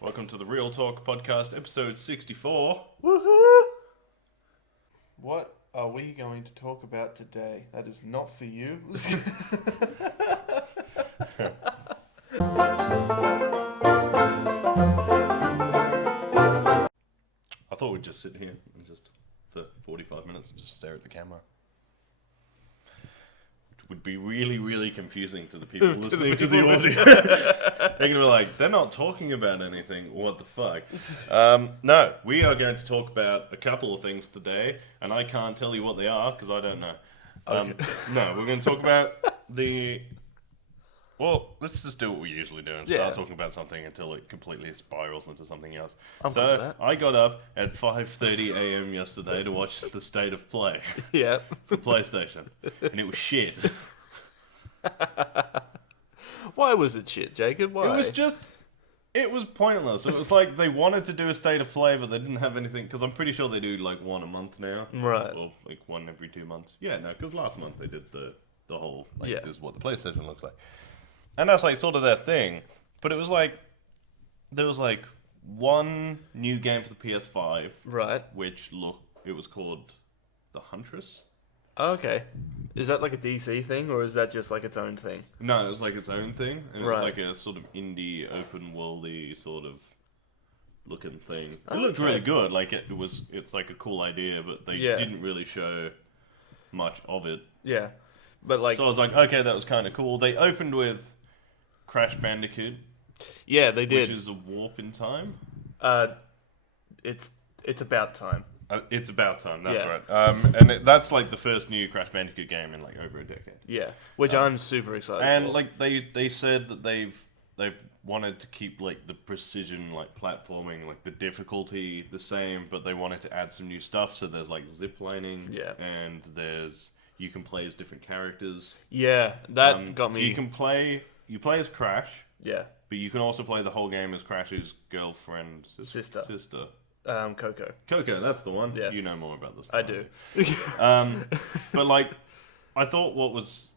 Welcome to the Real Talk Podcast, episode 64. Woohoo! What are we going to talk about today? That is not for you. I thought we'd just sit here and just for 45 minutes and just stare at the camera. It would be really, really confusing to the people listening to the audio. They're going to be like, they're not talking about anything. What the fuck? No, we are going to talk about a couple of things today, and I can't tell you what they are because I don't know. Okay. No, we're going to talk about the... Well, let's just do what we usually do and start talking about something until it completely spirals into something else. I'm cool with that. I got up at 5:30 a.m. yesterday to watch the state of play Yeah. for PlayStation, and it was shit. Why was it shit, Jacob? Why? It was pointless. It was like they wanted to do a state of play, but they didn't have anything, because I'm pretty sure they do like one a month now. Right. Or like one every 2 months. Yeah, no, because last month they did the whole, like, Yeah. this is what the PlayStation looks like. And that's like sort of their thing. But it was like, there was like one new game for the PS5, Right. it was called The Huntress. Okay. Is that like a DC thing, or is that just like its own thing? No, it was like its own thing. And it Right. was like a sort of indie, open-worldy sort of looking thing. It Okay. looked really good. Like it's like a cool idea, but they didn't really show much of it. Yeah. But like... So I was like, okay, that was kind of cool. They opened with Crash Bandicoot, Yeah, they did. which is a warp in time. It's about time. It's about time, that's Yeah. right. And that's like the first new Crash Bandicoot game in like over a decade. Yeah. Which I'm super excited And for. like they said that they've wanted to keep like the precision, like platforming, like the difficulty the same, but they wanted to add some new stuff. So there's like zip lining, Yeah. and you can play as different characters. Yeah, that got So me... you play as Crash, Yeah. but you can also play the whole game as Crash's girlfriend, Sister. Coco. Coco, that's the one. Yeah. You know more about this. I than do. But like, I thought what was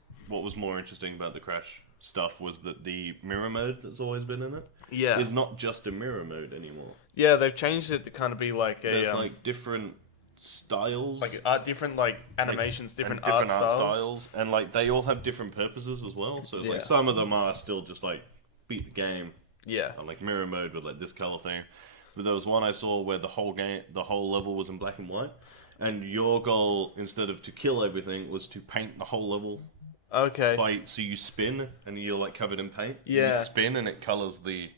more interesting about the Crash stuff was that the mirror mode that's always been in it Yeah. is not just a mirror mode anymore. Yeah, they've changed it to kind of be like a... There's like different styles, like different like animations, different art art styles, and like they all have different purposes as well. So it's like Yeah. some of them are still just like beat the game, Yeah. and like mirror mode with like this color thing. But there was one I saw where the whole level was in black and white, and your goal, instead of to kill everything, was to paint the whole level. Okay. So you spin and you're like covered in paint. Yeah. You spin and it colors the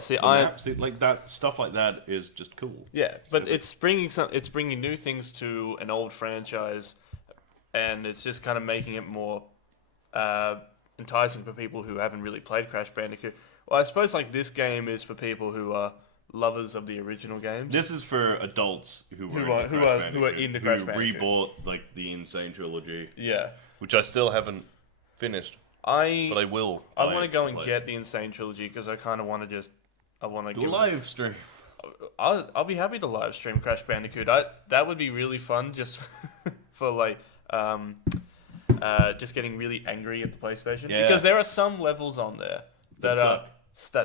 See, map. See, like that stuff like that is just cool. Yeah, but it's bringing new things to an old franchise, and it's just kind of making it more enticing for people who haven't really played Crash Bandicoot. Well, I suppose like this game is for people who are lovers of the original games. This is for adults who are into Crash Bandicoot. Rebought like the Insane trilogy, Yeah. which I still haven't finished, but I will. I want to go and get the Insane trilogy because I kind of want to do a live stream. I'll be happy to live stream Crash Bandicoot. That would be really fun, just for like just getting really angry at the PlayStation. Yeah. Because there are some levels on there that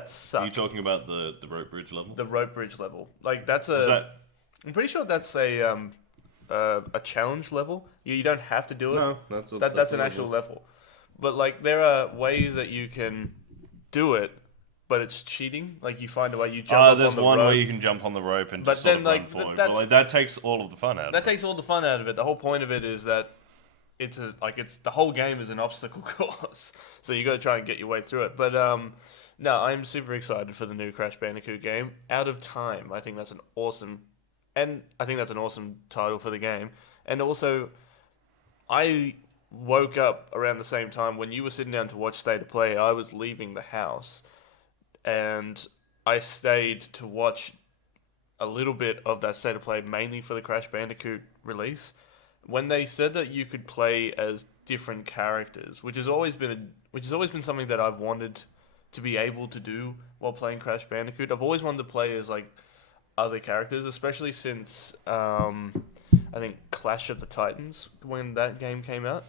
suck. Are you talking about the rope bridge level? The rope bridge level, like that's Is that... I'm pretty sure that's a challenge level. You don't have to do it. No, that's an actual level. But like there are ways that you can do it, but it's cheating. Like you find a way, you jump up there's on the one rope. where you can jump on the rope and But just sort then, of like, run forward. that's- But like, that takes all of the fun out of it. That takes all the fun out of it. The whole point of it is that it's the whole game is an obstacle course, so you got to try and get your way through it. But no, I'm super excited for the new Crash Bandicoot game. Out of Time, I think that's an awesome title for the game. And also, I woke up around the same time when you were sitting down to watch State of Play. I was leaving the house, and I stayed to watch a little bit of that State of Play, mainly for the Crash Bandicoot release. When they said that you could play as different characters, which has always been something that I've wanted to be able to do while playing Crash Bandicoot. I've always wanted to play as like other characters, especially since I think Clash of the Titans, when that game came out,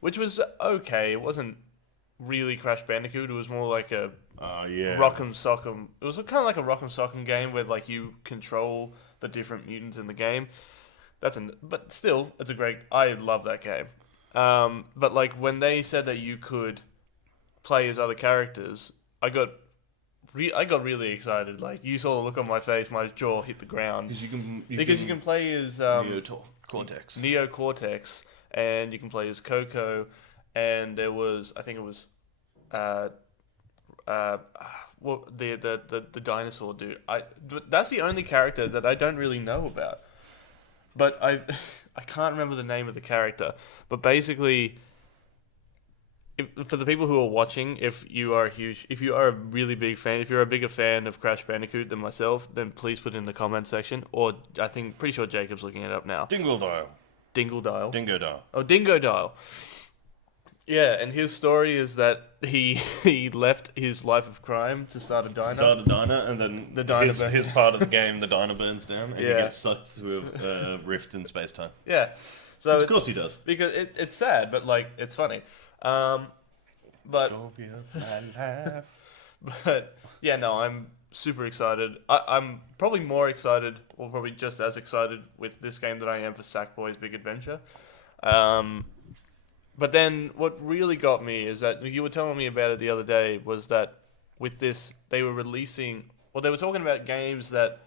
which was okay. It wasn't really Crash Bandicoot. It was more like a Yeah. Rock'em Sock'em. It was kind of like a Rock'em Sock'em game where like you control the different mutants in the game. But still, it's a great. I love that game. But like when they said that you could play as other characters, I got really excited. Like you saw the look on my face, my jaw hit the ground Because you can play as Cortex. Neo Cortex, and you can play as Coco, and there was I think it was uh, what the dinosaur dude. That's the only character that I don't really know about. But I I can't remember the name of the character. But basically, for the people who are watching, if you are a really big fan, if you're a bigger fan of Crash Bandicoot than myself, then please put it in the comment section. Or pretty sure Jacob's looking it up now. Dingle Dial. Dingle Dial. Dingo Dial. Oh, Dingo Dial. Yeah, and his story is that he left his life of crime to start a diner. Start a diner, and then his part of the game, the diner burns down, and he gets sucked through a rift in space time. Yeah, so of course he does. Because it's sad, but like it's funny. But Story of my life. But yeah, no, I'm super excited. I'm probably more excited, or probably just as excited with this game that I am for Sackboy's Big Adventure. But then what really got me is that you were telling me about it the other day was that with this they were talking about games that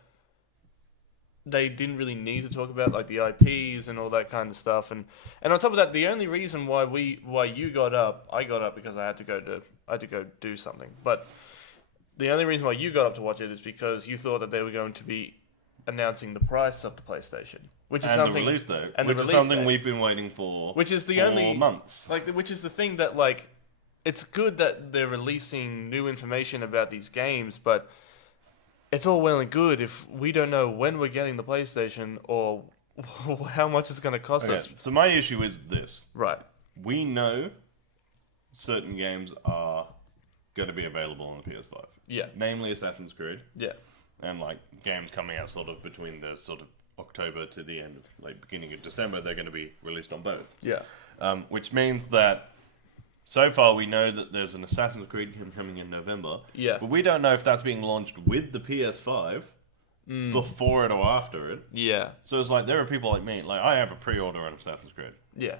they didn't really need to talk about, like the IPs and all that kind of stuff. And on top of that, the only reason why you got up, I got up because I had to go do something. But the only reason why you got up to watch it is because you thought that they were going to be announcing the price of the PlayStation, which is something the release date, and which the is release something date. we've been waiting for. Which is the for only months. which is the thing that like, it's good that they're releasing new information about these games, but it's all well and good if we don't know when we're getting the PlayStation or how much it's going to cost us. So my issue is this: Right. we know certain games are going to be available on the PS5. Yeah. Namely, Assassin's Creed. Yeah. And like games coming out sort of between the sort of October to the end of like beginning of December, they're going to be released on both. Yeah. Which means that so far we know that there's an Assassin's Creed game coming in November. Yeah. But we don't know if that's being launched with the PS5 before it or after it. Yeah. So it's like there are people like me, like I have a pre-order on Assassin's Creed. Yeah.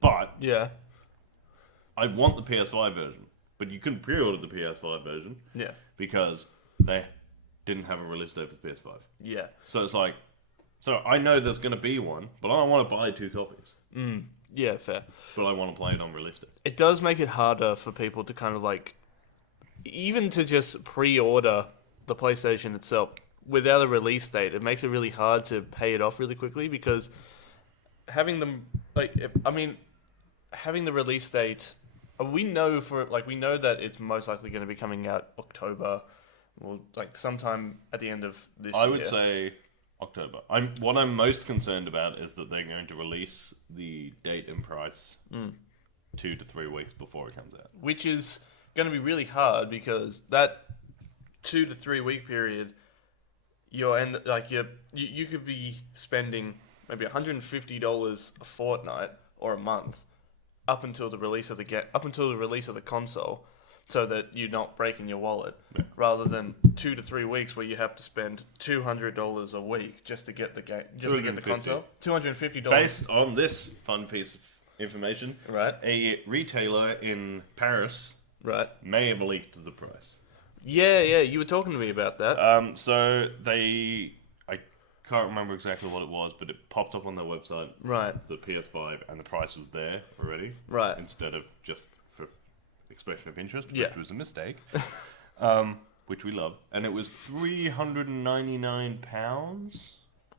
But Yeah. I want the PS5 version. But you couldn't pre-order the PS5 version. Yeah. Because they didn't have a release date for the PS5. Yeah. So it's like, so I know there's going to be one, but I don't want to buy 2 copies. Yeah, fair. But I want to play it on release date. It does make it harder for people to kind of like, even to just pre-order the PlayStation itself without a release date. It makes it really hard to pay it off really quickly because having them having the release date, we know that it's most likely going to be coming out October, or like sometime at the end of this year. I would say October. What I'm most concerned about is that they're going to release the date and price 2 to 3 weeks before it comes out. Which is going to be really hard because that 2 to 3 week period, you could be spending maybe $150 a fortnight or a month up until the release of the console, so that you're not breaking your wallet, rather than 2 to 3 weeks where you have to spend $200 a week just to get the game, just to get the console. $250. Based on this fun piece of information, Right. a retailer in Paris Right. may have leaked the price. Yeah, you were talking to me about that. I can't remember exactly what it was, but it popped up on their website. Right. The PS5, and the price was there already. Right. Instead of just for expression of interest, Yeah. which was a mistake. Which we love. And it was £399,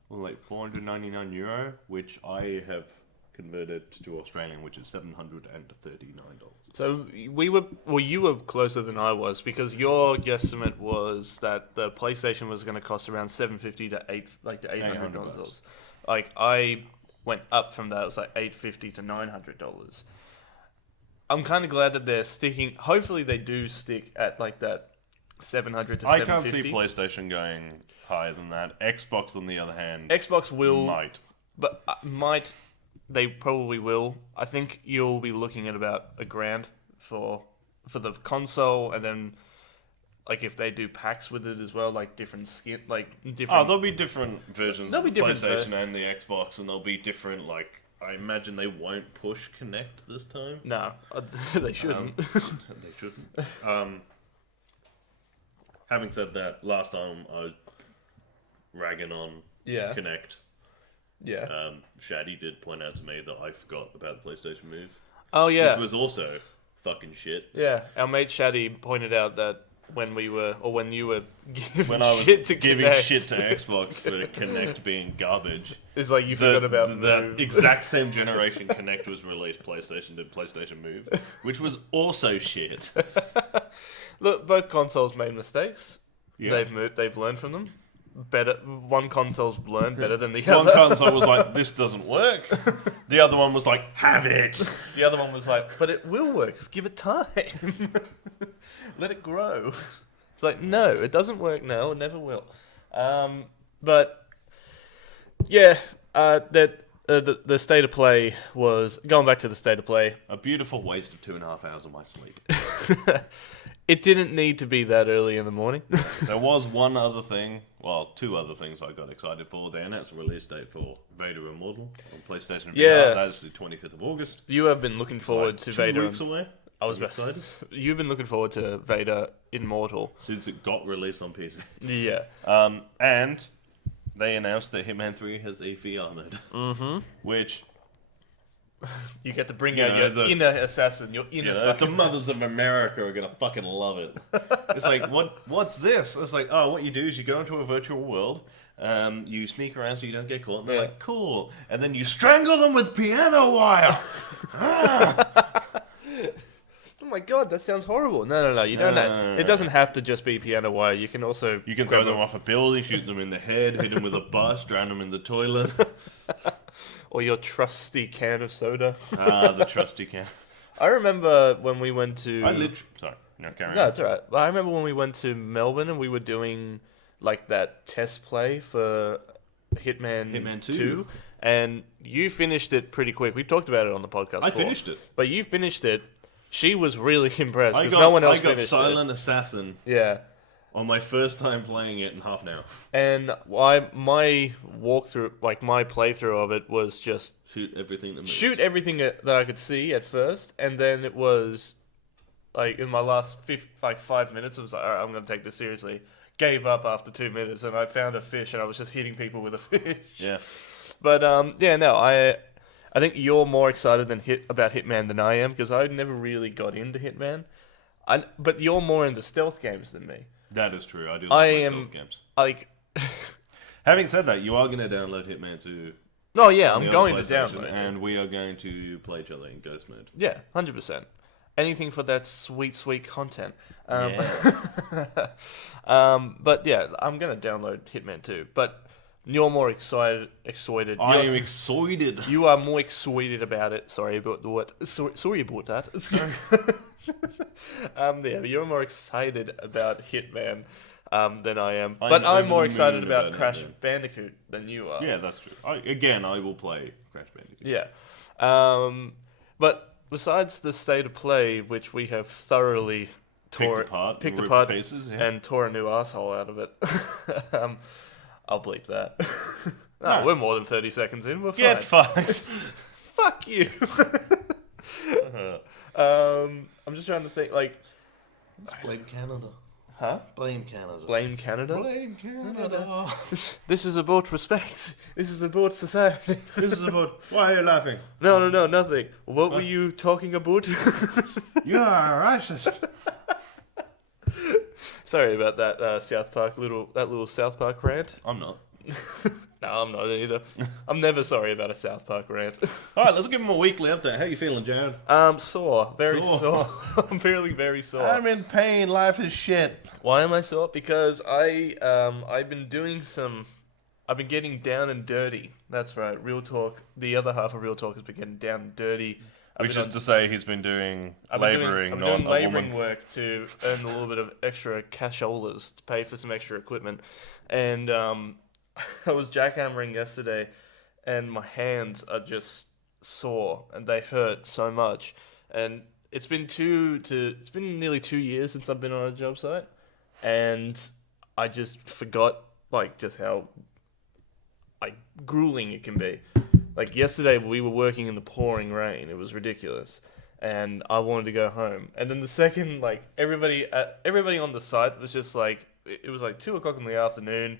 or like €499, which I have converted to Australian, which is $739. So you were closer than I was, because your guesstimate was that the PlayStation was going to cost around $750 to $800. Like I went up from that. It was like $850 to $900. I'm kind of glad that they're sticking. Hopefully, they do stick at like that $700 to $750. I can't see PlayStation going higher than that. Xbox, on the other hand, Xbox will might. But they probably will. I think you'll be looking at about $1,000 for for the console, and then like if they do packs with it as well, like different skin, like different. Oh, there'll be different versions There'll of be the different PlayStation and the Xbox, and there'll be different, like, I imagine they won't push Connect this time. No, they shouldn't. They shouldn't. Having said that, last time I was ragging on Yeah. Connect. Yeah. Shaddy did point out to me that I forgot about the PlayStation Move. Oh yeah. Which was also fucking shit. Yeah. Our mate Shaddy pointed out that when you were giving When I was shit to giving Kinect, shit to Xbox for Connect being garbage. it's like you forgot about the Move. exact same generation Connect was released, PlayStation did PlayStation Move, which was also shit. Look, both consoles made mistakes. Yeah. They've learned from them. Better one console's learned better than the One other. console was like, this doesn't work. The other one was like, have it. The other one was like, but it will work. Just give it time. Let it grow. It's like, no, it doesn't work now. It never will. But yeah, the state of play was going back to the state of play. A beautiful waste of 2.5 hours of my sleep. It didn't need to be that early in the morning. There was one other thing, well, two other things I got excited for. They announced a release date for Vader Immortal on PlayStation VR. Yeah. That is the 25th of August. You have been looking forward It's to like Vader. 2 weeks away. I was I'm excited. You've been looking forward to Vader Immortal. Since it got released on PC. Yeah. And they announced that Hitman 3 has a VR mode. Mm-hmm. Which, You get to bring You out know, your the- inner assassin, your inner you know, sucker. the mothers of America are gonna fucking love it. It's like, what's this? It's like, oh, what you do is you go into a virtual world, you sneak around so you don't get caught, and they're Yeah. like, cool. And then you strangle them with piano wire. Oh my god, that sounds horrible. No. You don't. No. It doesn't have to just be piano wire. You can also. You can throw them off a building, shoot them in the head, hit them with a bus, drown them in the toilet. Or your trusty can of soda. The trusty can. I remember when we went to. Sorry, no, carry No, on. it's alright. I remember when we went to Melbourne and we were doing like that test play for Hitman 2. And you finished it pretty quick. We talked about it on the podcast. I before. finished it. But you finished it. She was really impressed I because got, no one else I got finished Silent Assassin it. Yeah. on my first time playing it in half an hour. And my walkthrough, like my playthrough of it, was just Shoot everything that moves. shoot everything that I could see at first, and then it was like in my last 5 minutes, it was like, all right, I'm gonna take this seriously. Gave up after 2 minutes, and I found a fish, and I was just hitting people with a fish. Yeah. But yeah, no, I think you're more excited about Hitman than I am because I never really got into Hitman. But you're more into stealth games than me. That is true. I do I like am- stealth games. Like, Having said that, you are going to download Hitman 2. oh yeah, on I'm the going other to PlayStation, download it. and we are going to play each other in Ghost mode. Yeah, 100%. Anything for that sweet, sweet content. But yeah, I'm gonna download Hitman 2. But you're more excited. I am excited. You are more excited about it. Sorry about the what? Sorry about that. Yeah, you're more excited about Hitman than I am. But over I'm more the excited moon about about Crash Hitman. Bandicoot than you are. Yeah, that's true. I will play Crash Bandicoot. Yeah. But besides the state of play, which we have thoroughly Picked apart picked and ripped apart to pieces, yeah. and tore a new asshole out of it. I'll bleep that. No. We're more than 30 seconds in. We're Get fine. fucked. Fuck you. I'm just trying to think. Like, Blame Canada. huh? Blame Canada. Blame Canada. Blame Canada. This is about respect. This is about society. This is about... Why are you laughing? No, nothing. What were you talking about? You are a racist. Sorry about that South Park little South Park rant. I'm not. No, I'm not either. I'm never sorry about a South Park rant. All right, let's give him a weekly update. How you feeling, Jared? Sore. Very Sore. sore. I'm really very sore. I'm in pain. Life is shit. Why am I sore? Because I've been getting down and dirty. That's right. Real Talk. The other half of Real Talk has been getting down and dirty. Which is to say he's been doing labouring, I'm not doing a labouring woman. work to earn a little bit of extra casholas to pay for some extra equipment. And I was jackhammering yesterday, and my hands are just sore, and they hurt so much. And it's been nearly 2 years since I've been on a job site, and I just forgot like just how like grueling it can be. Like yesterday, we were working in the pouring rain. It was ridiculous, and I wanted to go home. And then the second, like everybody on the site was just like, it was like 2 o'clock in the afternoon,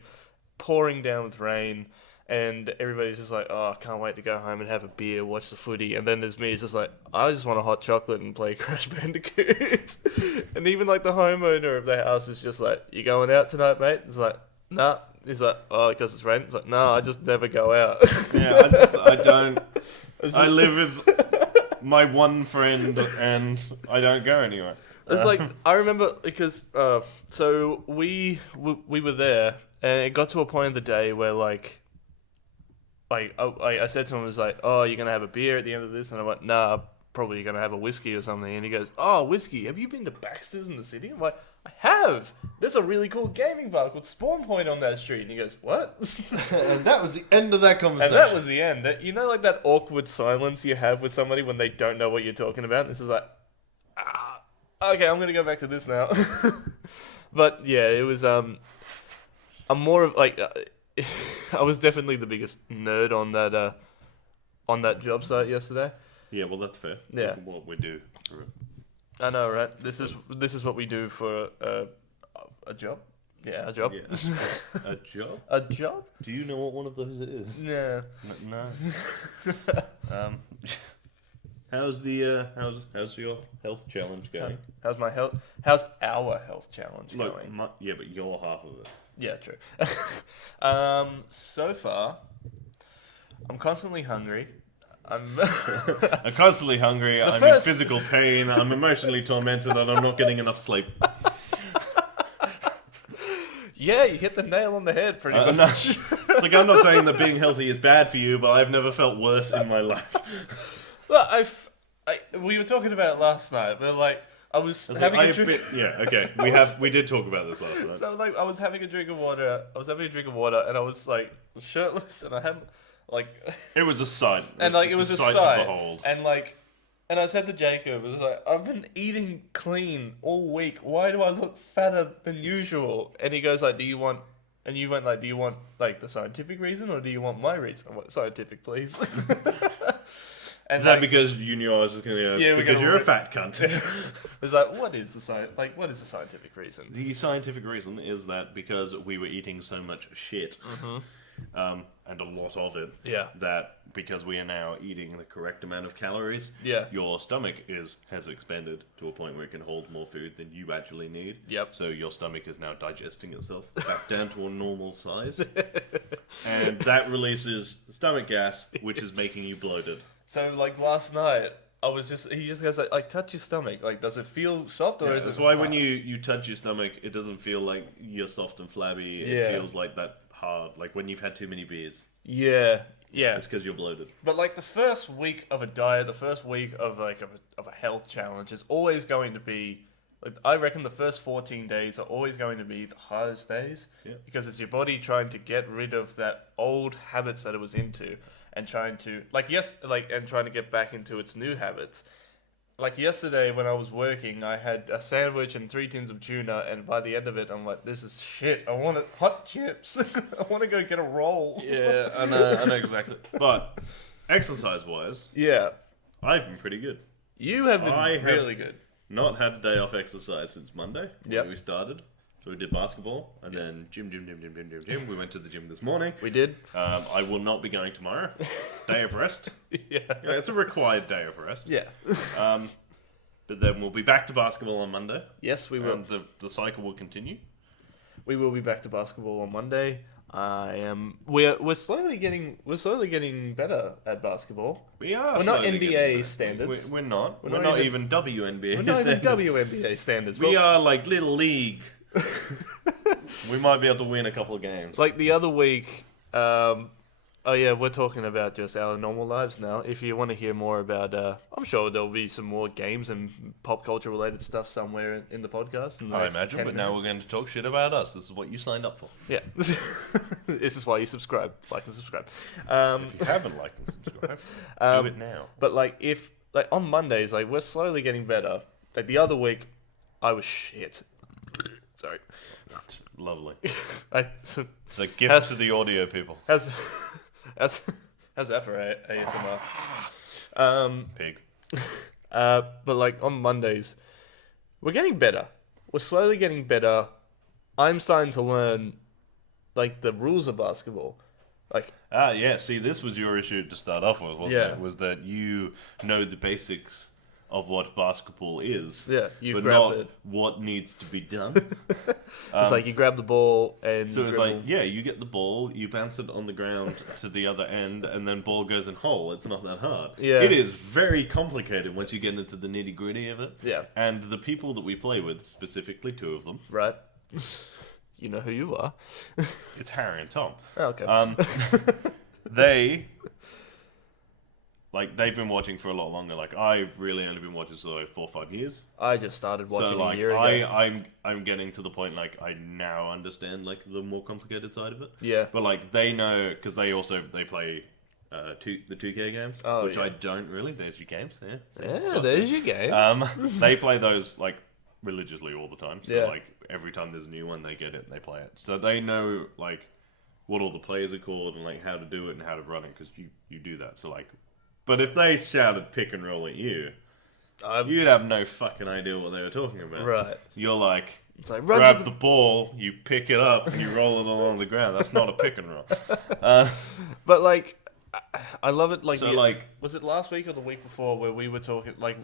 pouring down with rain, and everybody's just like, oh, I can't wait to go home and have a beer, watch the footy. And then there's me, it's just like, I just want a hot chocolate and play Crash Bandicoot. And even like the homeowner of the house is just like, you going out tonight, mate? It's like, nah. He's like, oh, because it's raining. It's like, no, I just never go out. Yeah, I don't. I live with my one friend, and I don't go anywhere. It's like, I remember because so we were there, and it got to a point of the day where like I said to him, I was like, oh, you're gonna have a beer at the end of this, and I went, nah, probably gonna have a whiskey or something. And he goes, oh, whiskey? Have you been to Baxter's in the city? I'm like, I have. There's a really cool gaming bar called Spawn Point on that street. And he goes, what? And that was the end of that conversation. And that was the end. You know, like that awkward silence you have with somebody when they don't know what you're talking about. This is like, okay, I'm gonna go back to this now. But yeah, it was. I'm more of like, I was definitely the biggest nerd on that job site yesterday. Yeah, well, that's fair. Yeah. That's what we do. I know, right? This is what we do for a job. Yeah, a job. Yeah. A job? A job? Do you know what one of those is? Yeah. No. How's your health challenge going? How's my health? How's our health challenge Look, going? yeah, but you're half of it. Yeah, true. So far, I'm constantly hungry. I'm constantly hungry. I'm in physical pain. I'm emotionally tormented, and I'm not getting enough sleep. Yeah, you hit the nail on the head pretty much. It's like, I'm not saying that being healthy is bad for you, but I've never felt worse in my life. Well, we were talking about it last night, but like I was having a drink. Okay. We did talk about this last night. So like I was having a drink of water. And I was like shirtless, and I had like it was a sight. It was a sight to behold. And I said to Jacob, it was like, I've been eating clean all week. Why do I look fatter than usual? And he goes like, do you want like the scientific reason, or do you want my reason? I went, scientific, please. And is that because you knew I was going to go, yeah, because you're a fat cunt? It's like, what is the scientific reason? The scientific reason is that because we were eating so much shit, and a lot of it, that because we are now eating the correct amount of calories, your stomach has expanded to a point where it can hold more food than you actually need. Yep. So your stomach is now digesting itself back down to a normal size, and that releases stomach gas, which is making you bloated. So like last night, he just goes like touch your stomach. Like, does it feel soft, or is it? That's why when you touch your stomach, it doesn't feel like you're soft and flabby. It feels like that hard, like when you've had too many beers. Yeah. It's because you're bloated. But like the first week of a diet, the first week of like of a health challenge is always going to be. Like, I reckon the first 14 days are always going to be the hardest days, because it's your body trying to get rid of that old habits that it was into. And trying to trying to get back into its new habits. Like yesterday when I was working, I had a sandwich and 3 tins of tuna, and by the end of it, I'm like, this is shit. I want hot chips. I want to go get a roll. Yeah, I know exactly. But exercise-wise, I've been pretty good. You have been really good. Not had a day off exercise since Monday when we started. So we did basketball, and then gym. We went to the gym this morning. We did. I will not be going tomorrow. Day of rest. Yeah, it's a required day of rest. Yeah. But then we'll be back to basketball on Monday. Yes, we will. And the cycle will continue. We will be back to basketball on Monday. We're slowly getting better at basketball. We are. We're not NBA standards. We're not. We're not even WNBA. We're not even WNBA standards. We are like little league. We might be able to win a couple of games. Like the other week, we're talking about just our normal lives now. If you want to hear more about, I'm sure there'll be some more games and pop culture related stuff somewhere in the podcast. I imagine, but now we're going to talk shit about us. This is what you signed up for. Yeah. This is why you subscribe. Like and subscribe. If you haven't liked and subscribed, do it now. But like, if like on Mondays, like we're slowly getting better. Like the other week, I was shit. Sorry. Lovely. It's a gift to the audio people. How's that for ASMR? Pig. But like on Mondays, we're getting better. We're slowly getting better. I'm starting to learn like the rules of basketball. Like Yeah. See, this was your issue to start off with, wasn't Yeah. it? Was that you know the basics of what basketball is, Yeah, you but grab not it. what needs to be done. It's like you grab the ball and So it's dribble. like, yeah, you get the ball, you bounce it on the ground to the other end, and then ball goes in hole. It's not that hard. Yeah. It is very complicated once you get into the nitty gritty of it. Yeah. And the people that we play with, specifically two of them, Right. You know who you are. it's Harry and Tom. Oh, okay. They they've been watching for a lot longer. Like I've really only been watching for like 4 or 5 years. I just started watching So like a year ago. I'm getting to the point like I now understand like the more complicated side of it. Yeah. But like they know because they play the 2K games, Oh, which yeah. I don't really. There's your games. Yeah. Yeah, there's your games. They play those like religiously all the time. So Yeah. like every time there's a new one, they get it and they play it. So they know like what all the players are called and like how to do it and how to run it because you do that. So like, but if they shouted pick and roll at you, you'd have no fucking idea what they were talking about. Right. You're like, It's like run grab to the ball, you pick it up, and you roll it along the ground. That's not a pick and roll. But like, I love it. Like, So, like- was it last week or the week before where we were talking? Like,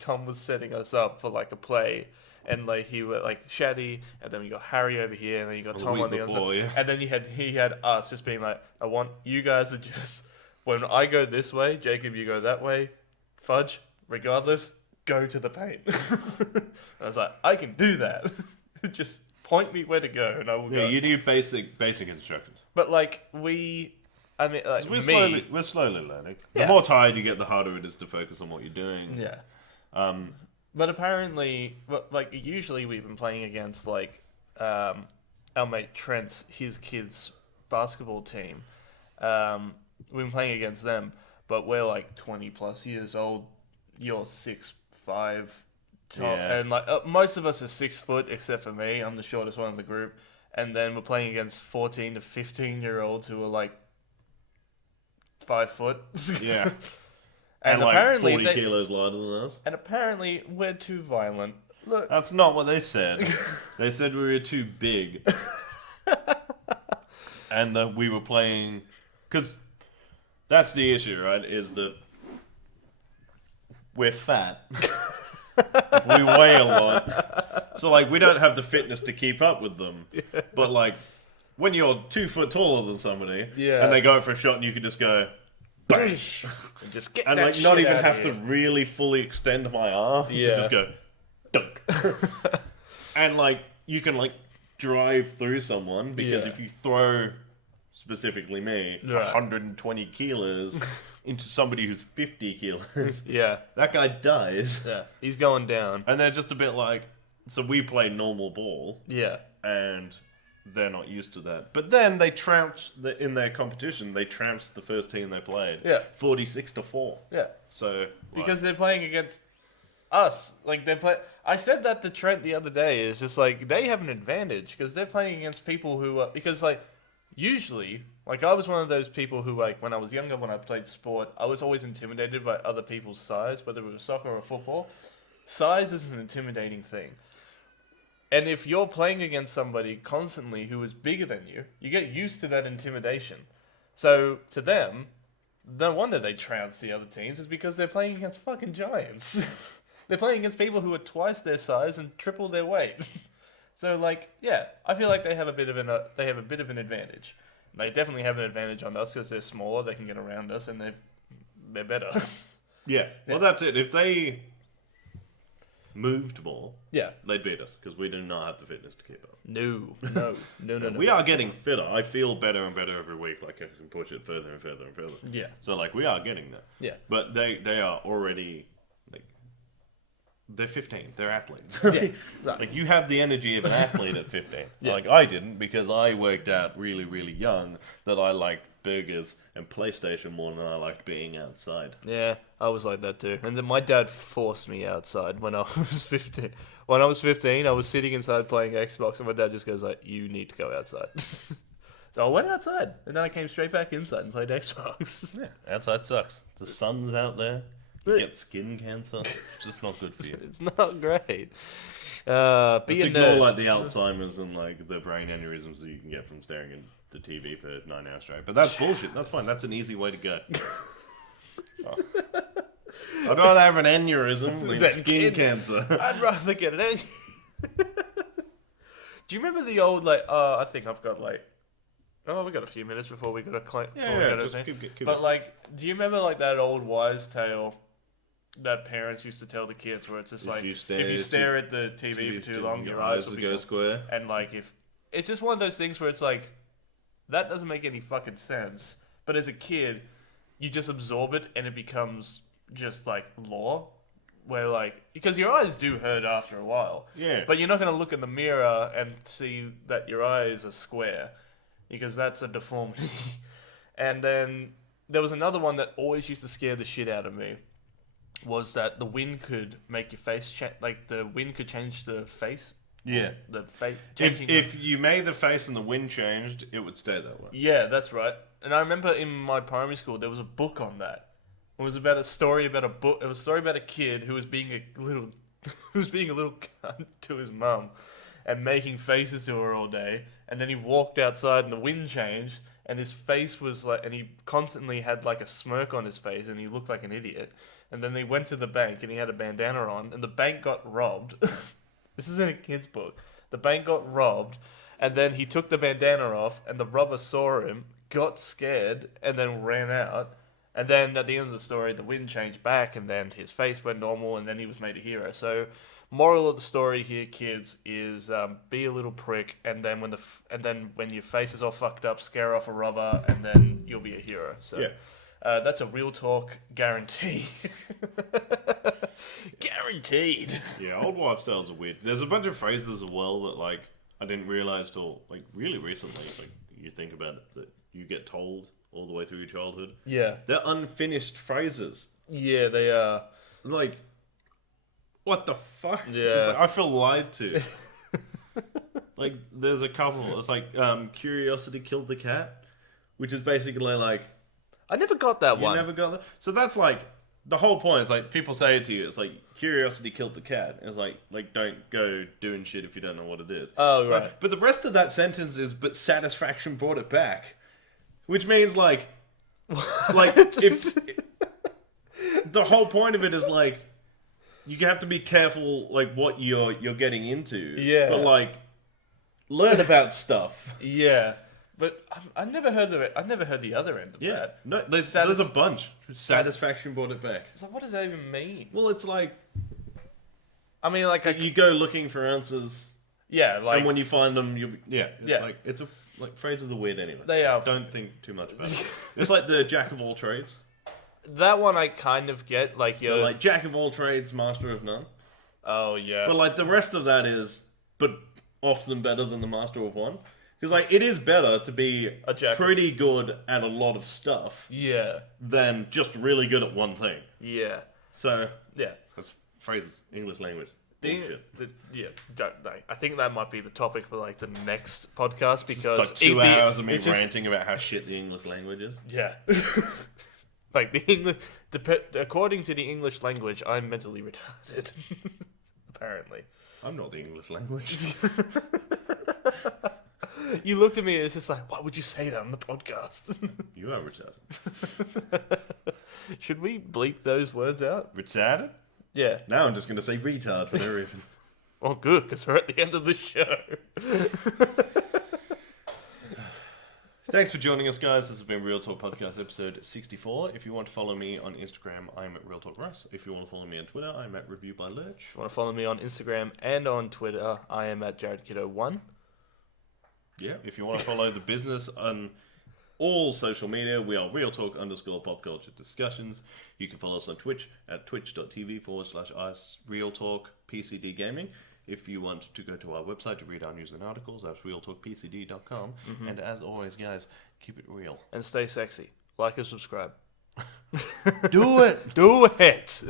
Tom was setting us up for like a play, and like he were like Shaddy, and then you got Harry over here, and then you got The Tom week on the other before, side, yeah. and then he had us just being like, I want you guys to just when I go this way, Jacob, you go that way, Fudge, regardless, go to the paint. I was like, I can do that. Just point me where to go, and I will Yeah, go. you do basic instructions. But like I mean, like We're me, slowly learning. Yeah. The more tired you get, the harder it is to focus on what you're doing. yeah. Um, But apparently, like usually we've been playing against like our mate Trent's his kids basketball team. We've been playing against them, but we're like 20 plus years old. You're 6'5", Tom, Yeah. and like most of us are 6 foot except for me. I'm the shortest one in the group, and then we're playing against 14 to 15-year-olds who are like 5 foot. yeah. and like apparently 40 kilos lighter than us. and apparently we're too violent. Look, That's not what they said. They said we were too big. And that we were playing... Because that's the issue, right? Is that we're fat. We weigh a lot. So, like, we don't have the fitness to keep up with them. But, like, when you're 2 foot taller than somebody, Yeah. and they go for a shot and you can just go... Bang! just get And, that like, shit not even out have of to here. really fully extend my arm to Yeah. just go... Dunk. And like you can like drive through someone because Yeah. if you throw specifically me Right. 120 kilos into somebody who's 50 kilos, Yeah, that guy dies. yeah, he's going down. And they're just a bit like, so we play normal ball Yeah, and they're not used to that. But then they trounced in their competition. They trounced the first team they played. Yeah. 46-4. yeah, So like, because they're playing against us. Like I said that to Trent the other day. It's just like they have an advantage because they're playing against people who are because like usually like I was one of those people who like when I was younger when I played sport I was always intimidated by other people's size, whether it was soccer or football. Size is an intimidating thing. And if you're playing against somebody constantly who is bigger than you, you get used to that intimidation. So to them, no wonder they trounce the other teams is because they're playing against fucking giants. They're playing against people who are twice their size and triple their weight. So like, yeah, I feel like they have a bit of an advantage. They definitely have an advantage on us because they're smaller, they can get around us, and they're better. yeah. Well, that's it. If they moved more, Yeah. they'd beat us because we do not have the fitness to keep up. No. We are getting fitter. I feel better and better every week. Like I can push it further and further and further. Yeah. So like we are getting there. Yeah. But they are already like they're 15. They're athletes. Yeah, Like, you have the energy of an athlete at 15. Yeah. Like, I didn't, because I worked out really, really young that I liked burgers and PlayStation more than I liked being outside. Yeah, I was like that too. And then my dad forced me outside when I was 15. When I was 15, I was sitting inside playing Xbox, and my dad just goes like, "You need to go outside." So I went outside, and then I came straight back inside and played Xbox. Yeah, outside sucks. The sun's out there. You get skin cancer. It's just not good for you. It's not great. Be Let's a ignore nerd. like the Alzheimer's and like the brain aneurysms that you can get from staring at the TV for 9 hours straight. But that's bullshit. That's fine. That's an easy way to go. Oh. I'd rather have an aneurysm than skin cancer. I'd rather get an Do you remember the old like? I think I've got like. Oh, we got a few minutes before we got to claim. Yeah, just keep But it. like, do you remember like that old wise tale that parents used to tell the kids, where it's just like, if you stare at the TV for too long, your eyes will go square. And like, if it's just one of those things where it's like, that doesn't make any fucking sense. But as a kid, you just absorb it, and it becomes just like law. Where like, because your eyes do hurt after a while. Yeah. But you're not gonna look in the mirror and see that your eyes are square, because that's a deformity. And then there was another one that always used to scare the shit out of me. Was that the wind could make your face change? Like the wind could change the face. Yeah. The face. If you made the face and the wind changed, it would stay that way. Yeah, that's right. And I remember in my primary school there was a book on that. It was about a story about a book. It was a story about a kid who was being a little, cunt to his mum, and making faces to her all day. And then he walked outside and the wind changed, and his face was like, and he constantly had like a smirk on his face, and he looked like an idiot. And then they went to the bank, and he had a bandana on, and the bank got robbed. This is in a kid's book. The bank got robbed, and then he took the bandana off, and the robber saw him, got scared, and then ran out. And then at the end of the story, the wind changed back, and then his face went normal, and then he was made a hero. So, moral of the story here, kids, is be a little prick, and then when your face is all fucked up, scare off a robber, and then you'll be a hero. So, Yeah. That's a real talk guarantee. Guaranteed. Yeah, old wives' tales are weird. There's a bunch of phrases as well that like I didn't realize till like really recently. Like you think about it, that you get told all the way through your childhood. Yeah. They're unfinished phrases. Yeah, they are. Like, what the fuck? Yeah. It's like, I feel lied to. Like, there's a couple. It's like, curiosity killed the cat, which is basically like, I never got that you one. never got that. So that's like, the whole point is like, people say it to you. It's like, curiosity killed the cat. It's like don't go doing shit if you don't know what it is. Oh, right. But the rest of that sentence is, but satisfaction brought it back. Which means like if the whole point of it is like you have to be careful like what you're getting into. Yeah. But like learn about stuff. Yeah. But I never heard of it. I never heard the other end of Yeah. that. No, there's a bunch. Satisfaction brought it back. It's like, what does that even mean? Well, it's like I mean, like, you go looking for answers, yeah, like, and when you find them, it's Yeah. like it's a like phrases are weird anyway. They are. Don't think too much about it. It's like the jack of all trades. that one I kind of get. Like, They're you're like jack of all trades, master of none. oh yeah, But like the rest of that is, but often better than the master of one. Because like it is better to be A jack of- pretty good at a lot of stuff yeah, than just really good at one thing. yeah, So yeah. that's phrases, English language. The, Bullshit. yeah, don't know. I think that might be the topic for like the next podcast, It's because like 2 hours of me it's just- ranting about how shit the English language is. Yeah. Like the English, according to the English language, I'm mentally retarded. Apparently. I'm not the English language. You looked at me and it's just like, why would you say that on the podcast? You are retarded. Should we bleep those words out? Retarded? Yeah. Now I'm just going to say retard for no reason. Well, good, because we're at the end of the show. Thanks for joining us, guys. This has been Real Talk Podcast episode 64. If you want to follow me on Instagram, I'm at Real Talk Russ. If you want to follow me on Twitter, I'm at Review by Lurch. If you want to follow me on Instagram and on Twitter, I am at JaredKiddo1. Yeah. If you want to follow the business on all social media. We are Real Talk _pop culture discussions. You can follow us on Twitch at twitch.tv/us Real Talk PCD Gaming. If you want to go to our website to read our news and articles, that's realtalkpcd.com. And as always, guys, keep it real. And stay sexy. Like and subscribe. Do it! Do it!